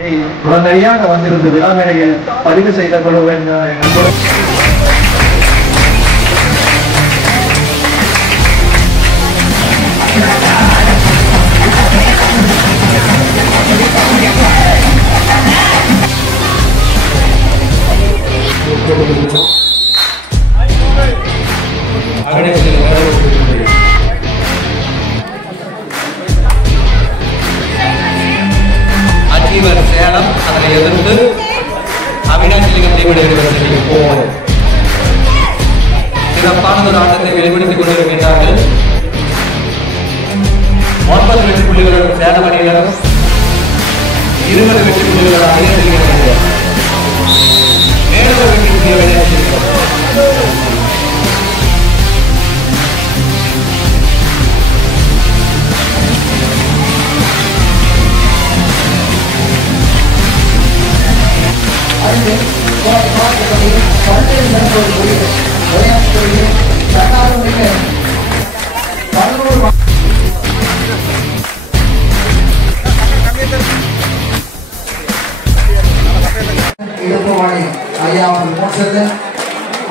உடனடியாக வந்திருந்து விழாமேடையில் பதிவு செய்த கொள்வேன். அச்சீவர் சேலம் அதனை எதிர்த்து அவினாசிலிங்கம் தீவிர யூனிவர்சிட்டிக்கு போவோம். சிறப்பான ஒரு ஆட்டத்தை வெளிப்படுத்திக் கொண்டிருக்கின்றார்கள். 9 வெற்றி புள்ளிகளுடன் சேலம் அணியினரும் 20 வெற்றி புள்ளிகளுடன் அவினாசிலிங்கம் அணியினர். மேலும் வெற்றி புள்ளியை வெளியாகியிருக்கிறது.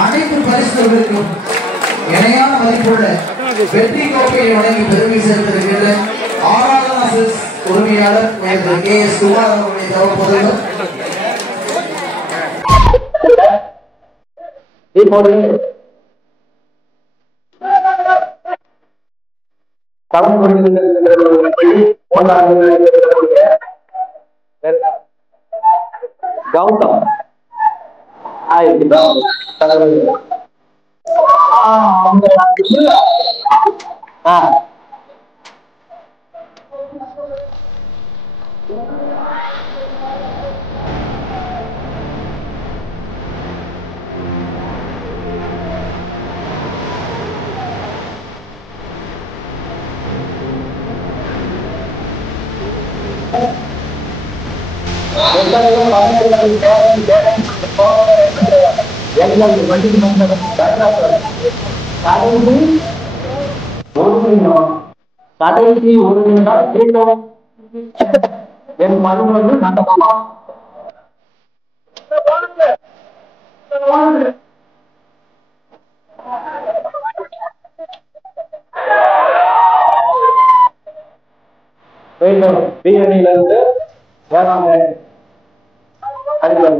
அனைத்து பரிசுகளுக்கும் இணையான மதிப்புள்ள வெற்றி கோப்பையை வழங்கி பெருமை சேர்த்திருக்கின்ற ஆராதனா சில்க்ஸ் உரிமையாளர் KS குமார் அவர்களை தவறுவதுடன் கௌதம் கடைசி ஒரு நிமிடம் கேட்டோம். என் மனு வந்து நடக்குமா? பிரியாணியிலிருந்து வேளாண் அறிவியல்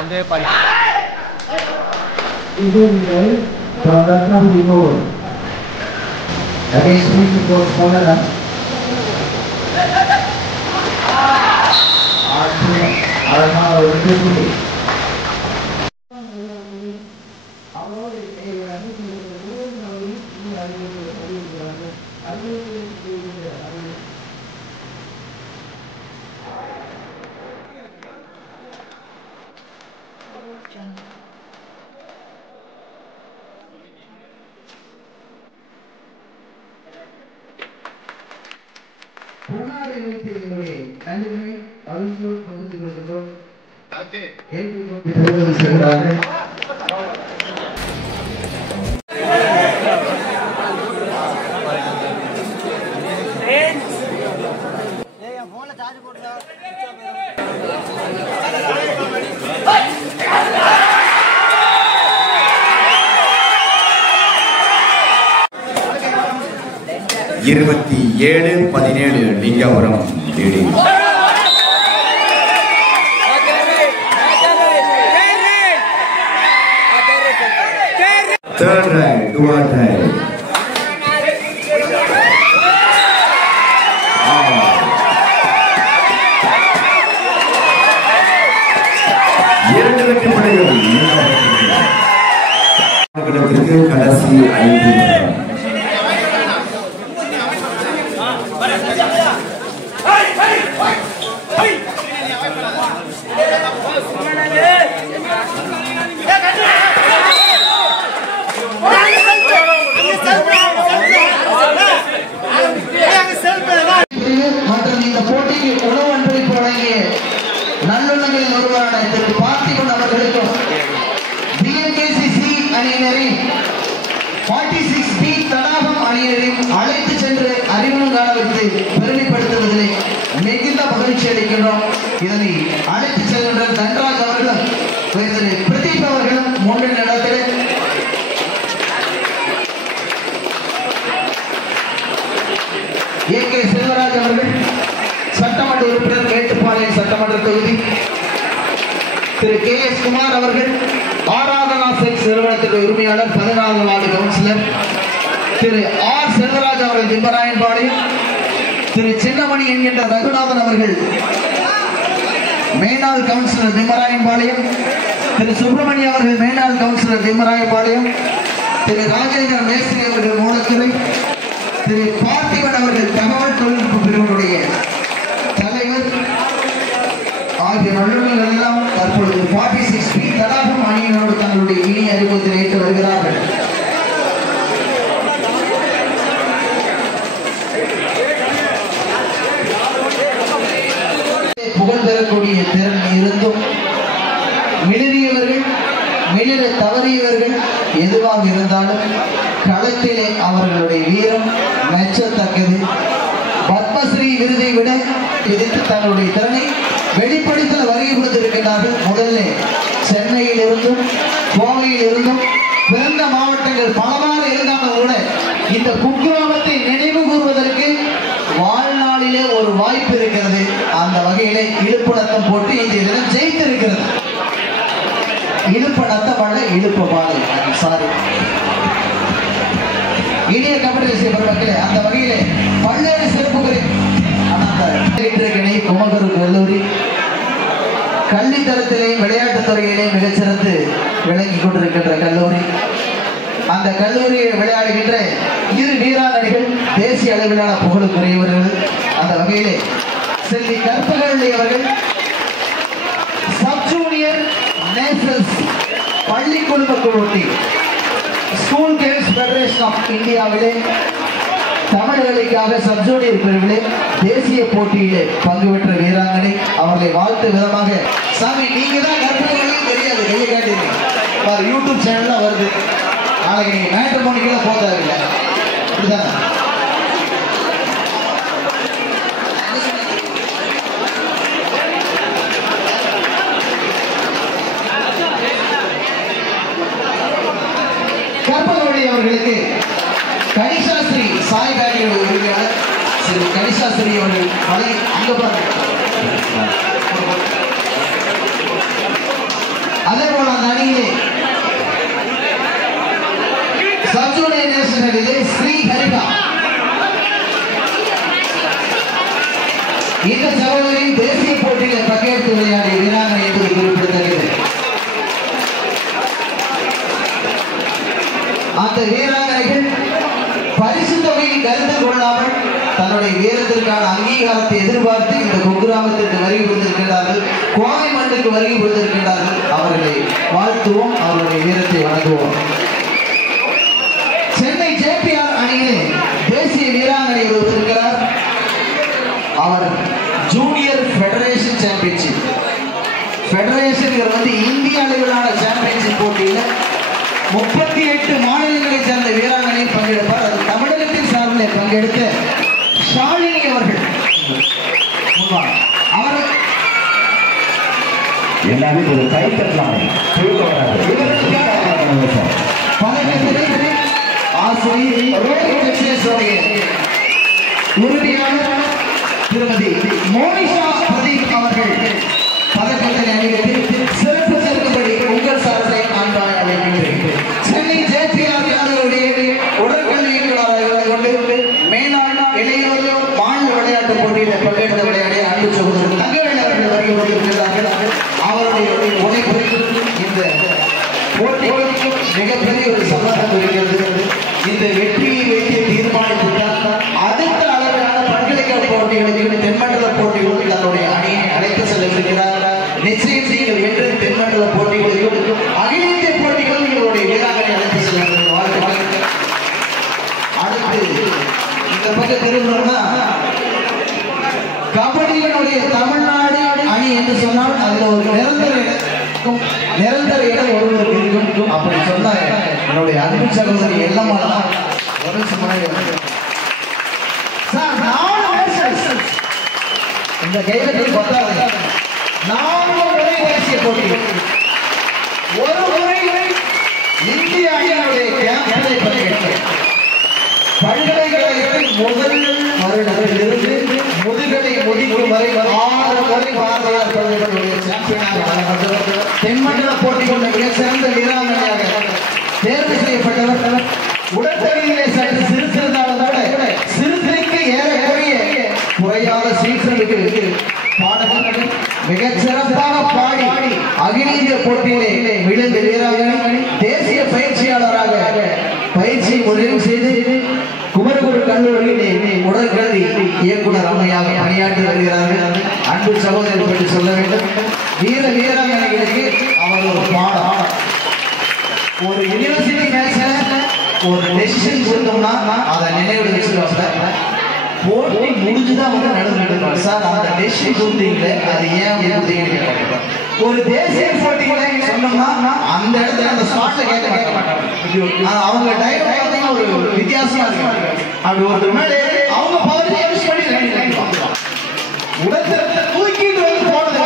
ஒன்றே பாடி இது சாதாரண வினோத் அகைன்ஸ்ட் போனதா ஆனா ஒரு புள்ளி 27-17 Lingapuram leading. Third right, do or die. கடைசி 5 மற்றும் இந்த போட்டிக்கு உணவு அன்பளிப்பு வழங்கிய நல்லுள்ளங்களில் ஒருவரான திரு பார்த்திபன் அவர்களுக்கும் பிஎன்கேசிசி அணியினரின் 46B தடாகம் அணியினரையும் அழைத்து சென்று அறிமுகம் காண வைத்து பெருமைப்படுத்துவதிலே மிகுந்த மகிழ்ச்சி அளிக்கின்றோம். இதனை அழைத்து செல்கின்ற தன்ராஜ் அவர்களும் பிரதீப் அவர்களும் முன்னிலை நடத்திட ஏ.கே. செல்வராஜ் அவர்கள் சட்டமன்ற உறுப்பினர் மேட்டுப்பாளையம் சட்டமன்ற தொகுதி, திரு கே.எஸ். குமார் அவர்கள் ஆராதனா செக்ஸ் நிறுவனத்தின் உரிமையாளர் 14 வார்டு கவுன்சிலர், திரு ஆர். செல்வராஜ் அவர்கள் திம்பராயன்பாளையம், திரு சின்னமணி என்கின்ற ரகுநாதன் அவர்கள் மேனாள் கவுன்சிலர் திம்பராயன்பாளையம், திரு சுப்பிரமணிய அவர்கள் மேனாள் கவுன்சிலர் திம்பராயன்பாளையம், திரு ராஜேந்திரன் மேஸ்திரி அவர்கள் மூலத்துறை, திரு பார்த்திபன் அவர்கள் தகவல் தொழில்நுட்ப பிரிவினுடைய தலைவர் ஆகிய நல்லுறவுகள் எல்லாம் தற்பொழுது 46B தடாகம் அணியினரோடு தங்களுடைய இனிய அறிமுகத்தில் ஏற்று வருகிறார்கள். புகழ் பெறக்கூடிய திறன் இருந்தும் மிளிரியவர்கள் மிளிர தவறியவர்கள் எதுவாக இருந்தாலும் களத்திலே அவர்களுடைய வீரம் மெச்சத்தக்கது. பத்மஸ்ரீ விருதை விட எதிர்த்து தங்களுடைய திறனை வெளிப்படுத்த வருகை கொடுத்திருக்கிறார்கள். முதல்ல சென்னையில் இருந்தும் கோவையில் இருந்தும் பிறந்த மாவட்டங்கள் பலவாறு இருந்தாலும் கூட இந்த குக்கிராமத்தை நினைவு கூறுவதற்கு வாழ்நாளிலே ஒரு வாய்ப்பு இருக்கிறது. அந்த வகையிலே இழுப்பு நத்தம் போட்டு இந்த தினம் ஜெயித்திருக்கிறது. இழுப்பு நத்தம் அல்ல, இழுப்பு பாடல், சாரி, இனிய கபடி தேசிய பெருமக்களே. அந்த வகையிலே பல்வேறு சிறப்புகளை குமகரு கல்லூரி கல்வித்தரத்திலேயும் விளையாட்டுத் துறையிலேயும் மிகச்சிறந்து விளங்கி கொண்டிருக்கின்ற கல்லூரி. அந்த கல்லூரியில் விளையாடுகின்ற 2 வீராங்கனைகள் தேசிய அளவிலான புகழுக்குரியவர்கள். அந்த வகையிலே செல்வி கற்பகவள்ளி அவர்கள் சப் ஜூனியர் நேஷனல்ஸ் பள்ளி குழும போட்டி ஸ்கூல் கேம்ஸ் ஃபெடரேஷன் ஆஃப் இந்தியாவிலே தமிழர்களுக்காக சப் ஜூனியர் பிரிவிலே தேசிய போட்டியிலே பங்கு பெற்ற வீராங்கனை அவர்களை வாழ்த்து விதமாக, சாமி நீங்க தான் கற்பகவள்ளியும் தெரியாது கையை காட்டிருக்கீங்க, யூடியூப் சேனல்ல வருது, நாளைக்கு நீங்க மேட்ரிமோனிக்கெல்லாம் போதாதில்லை, அப்படிதானே? கற்பகவள்ளி அவர்களுக்கு கனிஷாஸ்ரீ சாய் பேக்கரியோட உரிமையாளர் திரு கனிஷாஸ்ரீ அவர்கள் பழைய அங்க அதே போல அந்த அணியிலே சப் ஜூனியர் நேஷனலிலே ஸ்ரீ ஹரிகா இந்த சகோதரின் தேசிய போட்டியில் பங்கேற்று விளையாடிய வீராங்கனை என்பது குறிப்பிடத்தக்கது. அந்த வீராங்கனைகள் பரிசு தொகையை கருத்து கொள்ளாமல் தன்னுடைய வீரத்திற்கான அங்கீகாரத்தை எதிர்பார்த்து இந்த குக்கிராமத்திற்கு வருகை புரிந்திருக்கிறார்கள், கோவை மண்ணுக்கு வருகை புரிந்திருக்கிறார்கள். அவர்களை வாழ்த்துவோம், அவருடைய வீரத்தை வணங்குவோம். சென்னை ஜேபிஆர் அணியிலே தேசிய வீராங்கனை ஒருவர் இருக்கிறார். அவர் ஜூனியர் ஃபெடரேஷன் சாம்பியன்ஷிப், ஃபெடரேஷன் இந்திய அளவிலான சாம்பியன்ஷிப் போட்டியில் 38 மாநிலங்களை சேர்ந்த வீராங்கனை பங்கெடுப்பார். அது தமிழகத்தின் சார்பில் பங்கெடுத்த ஷாலினி அவர்கள் அவர் எல்லாமே ஒரு கைத்தட்டலாம். பதக்கத்திலே ஆசிரியர் உறுதியாளர் திருமதி மோனிஷா பிரதீப் அவர்கள் பதக்கத்தை அணிவித்து சிறப்பு சேர்க்கும்படி உங்கள் சார்பை அன்பாக அழைக்கின்றேன். சென்னை ஜேபிஆர் அவருடைய உடற்கல்வியாளராக இருந்து கொண்டு மேலாண் இளையோர் மாநில விளையாட்டுப் போட்டியில் பங்கெடுத்து விளையாடிய அன்பு சகோதரர் தங்கவேல் அவர்கள் வருகை கொண்டிருக்கிறார்கள். அவருடைய உழைப்பு இந்த போட்டிக்கு மிகப்பெரிய ஒரு சமாதானம் இருக்கிறது. இந்த வெற்றியை வைத்து தீர்மானித்துள்ளார். அடுத்த அளவிலான பல்கலைக்கழக போட்டிகளுக்கு தென்மண்டல போட்டிகளுக்கு தன்னுடைய அணியை அழைத்து செல்லவிருக்கிறார். நிச்சயம் நீங்கள் வென்று தென்மண்டல போட்டிகளுக்கும் அகில இந்திய போட்டிகளும் இவருடைய வீராங்கனை அழைத்து செல்ல வாழ்த்துக்கள். அடுத்து இந்த பக்கம் திரும்புறோம்னா கபடியினுடைய தமிழ்நாடு அணி என்று சொன்னால் அதுல ஒரு நிரந்தர இடம் ஒருவருக்கு இருக்கும். அப்படி சொன்ன என்னுடைய அன்பு சகோதரி எல்லம்மாள் ஒரு இந்த கைவினை பத்தாது 4 முறை தேசிய போட்டி, ஒரு முறை இந்திய அணியினுடைய கேப்டனை பங்கேற்ற பல்கலைக்கழகத்தில் முதல் வருடத்திலிருந்து முதுகலை முடிக்கும் வரை 6 முறை பாரதியார் பல்கலைக்கழக சாம்பியனாக தென்மண்டல போட்டிகள் மிக சிறந்த வீராங்கனையாக தேர்வு செய்யப்பட்டவர். உடற்தகுதியிலே சற்று சிறுத்திருந்தாலும் கூட சிறுத்திரைக்கு ஏறக்குறைய குறையாத சீசனுக்கு பாடல்கள் மிகச் சிறப்பாக பாடி அகில இந்திய போட்டியிலே விழுந்த வீராங்கனை தேசிய பயிற்சியாளராக பயிற்சி முடிவு செய்து குமரகுரு கல்லூரியிலே உடற்கல்வி இயக்குனர் அம்மையாக பணியாற்றி வருகிறார்கள். அன்பு சகோதரர் பற்றி சொல்ல வேண்டும். வீராங்கனைகளுக்கு அவர் ஒரு பாடம். ஒரு யூனிவர்சிட்டி மேட்ச்ல ஒரு டெசிஷன் கொடுத்தோம்னா அதை நினைவு வச்சுருவாங்க. போட்டி முடிஞ்சுதான் வந்து நடந்துட்டு சார் அந்த டெசிஷன் கொடுத்தீங்களே அது ஏன் கொடுத்தீங்கன்னு கேட்பாங்க. ஒரு தேசிய போட்டிகளை சொன்னோம்னா அந்த இடத்துல அந்த ஸ்பாட்ல கேட்க மாட்டாங்க. அவங்க டைம் பார்த்தீங்கன்னா ஒரு வித்தியாசமா இருக்கு. அப்படி ஒருத்தர் மேலே அவங்க பவரை யூஸ் பண்ணி உடற்தரத்தை தூக்கிட்டு வந்து போனது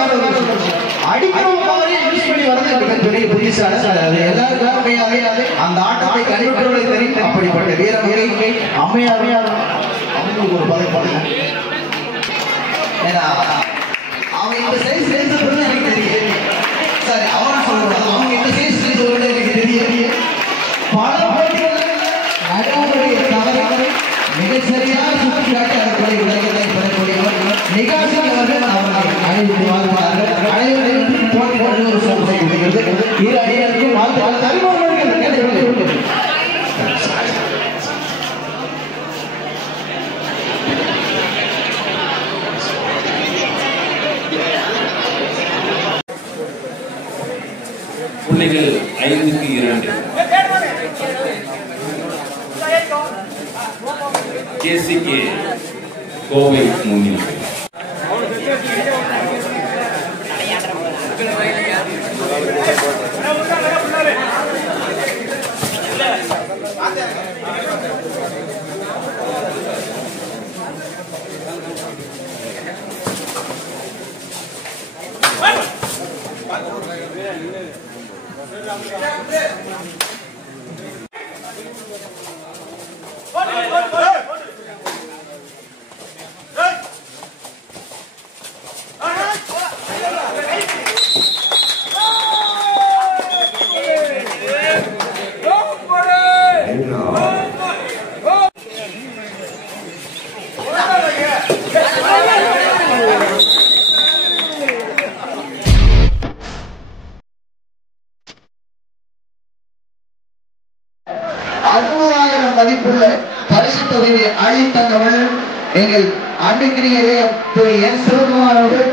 அடிக்கிறவங்க பவரையை யூஸ் பண்ணி வரது பெரிய புத்திசாலி. அது எல்லாருக்கும் கையாலே அந்த ஆட்டத்தை கண்டுபிடிப்பவர்களுக்கு தெரியும். அப்படிப்பட்ட வீரமங்கை அம்மையார் அவங்களுக்கு ஒரு பதவி பண்ணுங்க. ஏன்னா அவங்க இந்த சைஸ் சேர்ந்தது எனக்கு தெரியும். சரி அவன் சொல்லக்கூடாது. அவங்க இந்த சைஸ் சேர்ந்தது எனக்கு தெரியும். பல போட்டிகள் நடுவருடைய தவறுகளை மிகச் சரியாக சுட்டிக்காட்டி அதற்குரிய விளக்கத்தை பெறக்கூடியவர் நிகாசி அவர்கள் அவர்களை அழைத்து வாழ்வார்கள். அனைவரையும் போட்டி ஒரு சொல்லை இருக்கிறது. இரு அணியினருக்கும் வாழ்த்துக்கள். தருமவர்கள் புள்ளிகள் 5-2. கேசிகே கோவை முன்னிலை. மதிப்புள்ள பரிசு தொகையை அளித்தவர்கள் எங்கள் அன்புக்குரிய திரு என் சிவகுமார் அவர்கள்